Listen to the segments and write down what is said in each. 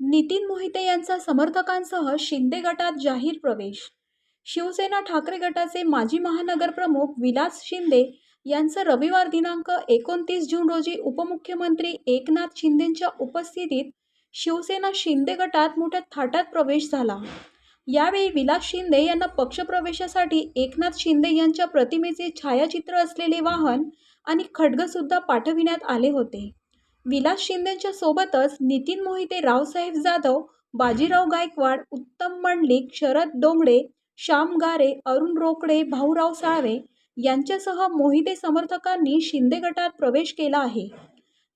नितीन मोहिते यांचा समर्थकांसह शिंदे गटात जाहीर प्रवेश. शिवसेना ठाकरे गटाचे माजी महानगरप्रमुख विलास शिंदे यांचं रविवार दिनांक एकोणतीस जून रोजी उपमुख्यमंत्री एकनाथ शिंदेंच्या उपस्थितीत शिवसेना शिंदे गटात मोठ्या थाटात प्रवेश झाला. यावेळी विलास शिंदे यांना पक्षप्रवेशासाठी एकनाथ शिंदे यांच्या प्रतिमेचे छायाचित्र असलेले वाहन आणि खड्गसुद्धा पाठविण्यात आले होते. विलास शिंदेच्या सोबतच नितीन मोहिते रावसाहेब जाधव बाजीराव गायकवाड उत्तम मंडलिक शरद डोंगडे श्याम गारे अरुण रोकडे भाऊराव साळवे यांच्यासह मोहिते समर्थकांनी शिंदे गटात प्रवेश केला आहे.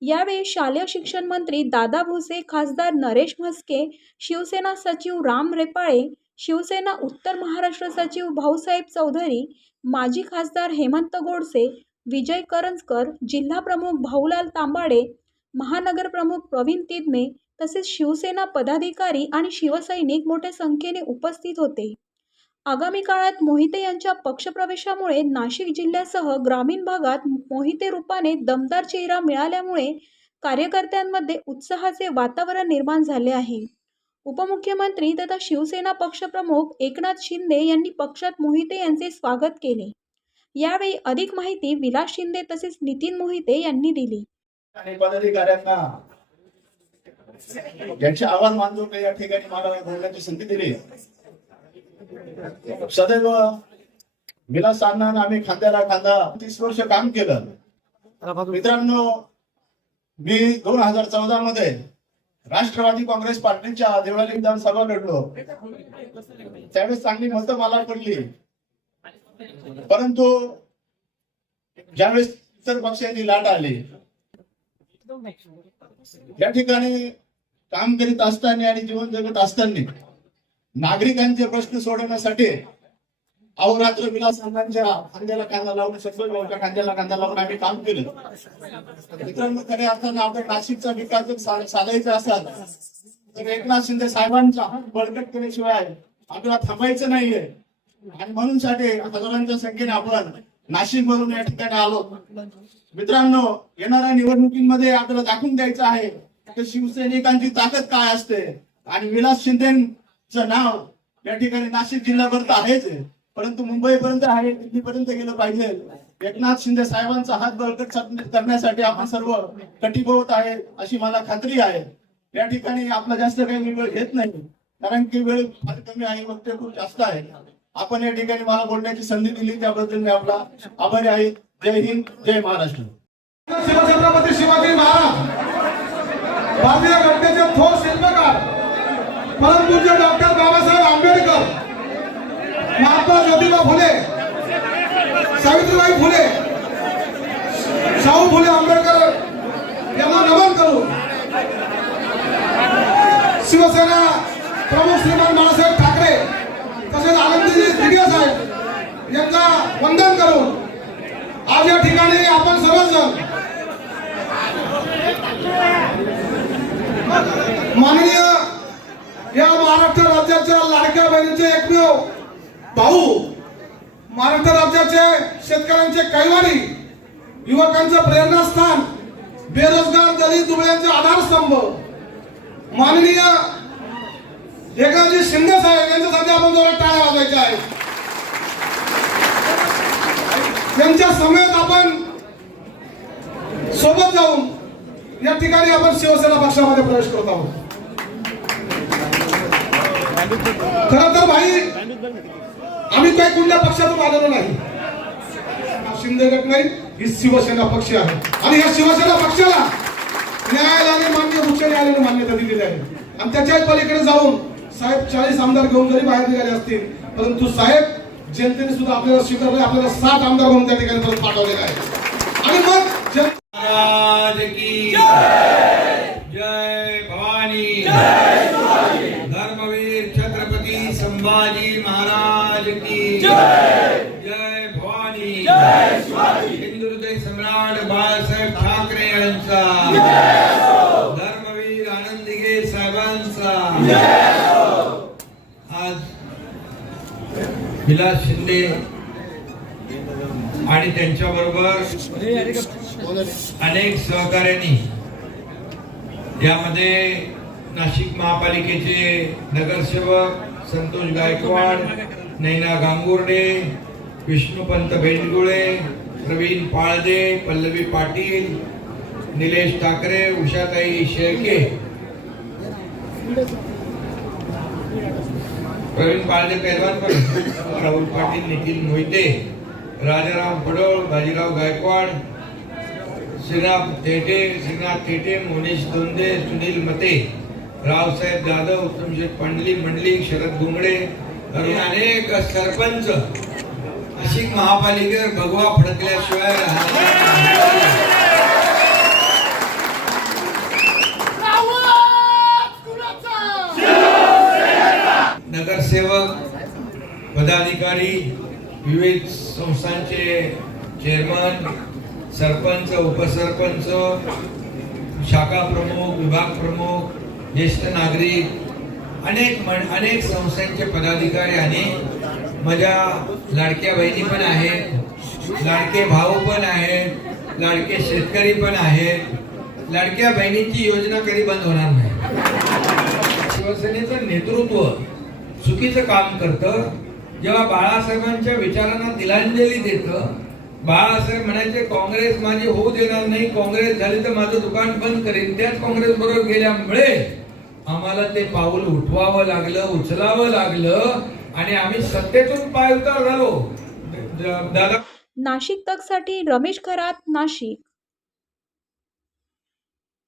यावेळी शालेय शिक्षण मंत्री दादा भुसे खासदार नरेश म्हस्के शिवसेना सचिव राम रेपाळे शिवसेना उत्तर महाराष्ट्र सचिव भाऊसाहेब चौधरी माजी खासदार हेमंत गोडसे विजय करंजकर जिल्हा प्रमुख भाऊलाल तांबाडे महानगर प्रमुख प्रवीण तिदमे तसेच शिवसेना पदाधिकारी आणि शिवसैनिक मोठ्या संख्येने उपस्थित होते. आगामी काळात मोहिते यांच्या पक्षप्रवेशामुळे नाशिक जिल्ह्यासह ग्रामीण भागात मोहिते रूपाने दमदार चेहरा मिळाल्यामुळे कार्यकर्त्यांमध्ये उत्साहाचे वातावरण निर्माण झाले आहे. उपमुख्यमंत्री तथा शिवसेना पक्षप्रमुख एकनाथ शिंदे यांनी पक्षात मोहिते यांचे स्वागत केले. यावेळी अधिक माहिती विलास शिंदे तसेच नितीन मोहिते यांनी दिली. आणि पदाधिकाऱ्यांना ज्यांचे आवाज मानतो ते या ठिकाणी मला बोलण्याची संधी दिली. सदैव मिला अण्णा आम्ही खांद्याला खांदा तीस वर्ष काम केलं. मित्रांनो मी दोन हजार चौदा मध्ये राष्ट्रवादी काँग्रेस पार्टीच्या देवळाली विधानसभा लढलो. त्यावेळेस चांगली मतं मला पडली. परंतु ज्यावेळेस इतर पक्षांची लाट आली या ठिकाणी काम करीत असताना आणि जीवन जगत असताना नागरिकांचे प्रश्न सोडवण्यासाठी अहोरात्र विलासांच्या खांद्याला कांदा लावून सगळं भाऊच्या खांद्याला कांदा लावून आम्ही काम केलं. मित्रांनो खरे असताना आपण नाशिकचा विकास जर साधायचा असाल तर एकनाथ शिंदे साहेबांचा हात बळकट केल्याशिवाय आपल्याला थांबायचं नाहीये. आणि म्हणून साठी हजारांच्या संख्येने आपण नाशिक वरून या ठिकाणी आलो. मित्रांनो येणाऱ्या निवडणुकीमध्ये आपल्याला दाखवून द्यायचं आहे की शिवसैनिकांची ताकद काय असते? आणि विलास शिंदेचं नाव या ठिकाणी नाशिक जिल्ह्याभर तर आहेच. परंतु मुंबईपर्यंत आहे दिल्लीपर्यंत गेलं पाहिजे. एकनाथ शिंदे साहेबांचा हात बळकट करण्यासाठी आपण सर्व कटिबोध आहे अशी मला खात्री आहे. या ठिकाणी आपला जास्त काही मी वेळ घेत नाही कारण की वेळ फार कमी आहे वक्तव्य खूप जास्त आहे. आपण या ठिकाणी मला बोलण्याची संधी दिली त्याबद्दल मी आपला आभारी आहे. जय हिंद जय महाराष्ट्र. शिवछत्रपती शिवाजी महाराज भारतीय घटनेचे थोर शिल्पकार परमपूज्य डॉक्टर बाबासाहेब आंबेडकर महात्मा ज्योतिबा फुले सावित्रीबाई फुले शाहू फुले आंबेडकर यांना नमन करू शिवसेना प्रमुख श्रीमान बाळासाहेब ठाकरे तसेच आनंदजी दिग्गे साहेब यांना वंदन करून. आज या ठिकाणी आपण सर्वजण माननीय या महाराष्ट्र राज्याच्या लाडक्या बहिणीचे एकमेव भाऊ महाराष्ट्र राज्याचे शेतकऱ्यांचे कैवारी युवकांचं प्रेरणास्थान बेरोजगार दलित दुबळ्यांचे आधारस्तंभ. माननीय एकनाथजी शिंदे साहेब यांच्यासाठी आपण जोरात टाळ्या वाजवायच्या आहेत. त्यांच्या समेत आपण सोबत जाऊन या ठिकाणी आपण शिवसेना पक्षामध्ये प्रवेश करत आहोत. खर तर भाई आम्ही काही कुठल्या पक्षातून आलेलो नाही. शिंदे गट नाही ही शिवसेना पक्ष आहे. आणि या शिवसेना पक्षाला न्यायालयाने मान्य उच्च न्यायालयाने मान्यता दिलेली आहे. आणि त्याच्याच पलीकडे जाऊन साहेब चाळीस आमदार घेऊन जरी बाहेर निघाले असतील परंतु साहेब जनतेने सुद्धा आपल्याला स्वीकारले आपल्याला सात आमदार म्हणून त्या ठिकाणी परत पाठवलेले आहे. आणि मग महाराज की जय! भवानी! धर्मवीर छत्रपती संभाजी महाराज की जय! भवानी! हिंदुहृदय सम्राट बाळासाहेब ठाकरे यांचा! धर्मवीर आनंदिगे साहेबांचा आज विलास शिंदे आणि त्यांच्याबरोबर अनेक सहकार्यांनी यामध्ये नाशिक महापालिकेचे नगरसेवक संतोष गायकवाड नैना गांगुर्डे विष्णुपंत बेंडगुळे प्रवीण पाळदे पल्लवी पाटील निलेश ठाकरे उषाताई शेळके. प्रवीण पाळदे पैलवान राहुल पाटील नितीन मोहिते राजाराम पडोळ बाजीराव गायकवाड श्रीनाथ थेटे श्रीनाथ थेटे मोनीश दोंदे सुनील मते रावसाहेब जाधव उत्तमशेठ पांडली मंडली शरद गुंगडे अनेक सरपंच. अशी महापालिकेवर भगवा फडकल्याशिवाय राहणार नाही. नगरसेवक पदाधिकारी विविध संस्थांचे चेअरमन सरपंच उपसरपंच शाखा प्रमुख विभाग प्रमुख ज्येष्ठ नागरिक अनेक मन अनेक संस्थांचे पदाधिकारी आणि माझ्या लाडक्या बहिणी पण आहेत लाडके भाऊ पण आहेत लाडके शेतकरी पण आहेत. लाडक्या बहिणींची योजना कधी बंद होणार नाही? शिवसेनेचं नेतृत्व चुकीचं काम करतं जेव्हा बाळासाहेबांच्या विचारांना तिलांजली देतं बाळासाहेब म्हणायचे काँग्रेस माझी होऊ देणार नाही काँग्रेस झाली तर माझं दुकान बंद करेन. त्याच काँग्रेस बरोबर गेल्यामुळे आम्हाला ते पाऊल उठवावं लागलं उचलावं लागलं आणि आम्ही सत्तेतून पाय उतार झालो दादा नाशिक तकसाठी रमेश खरात नाशिक.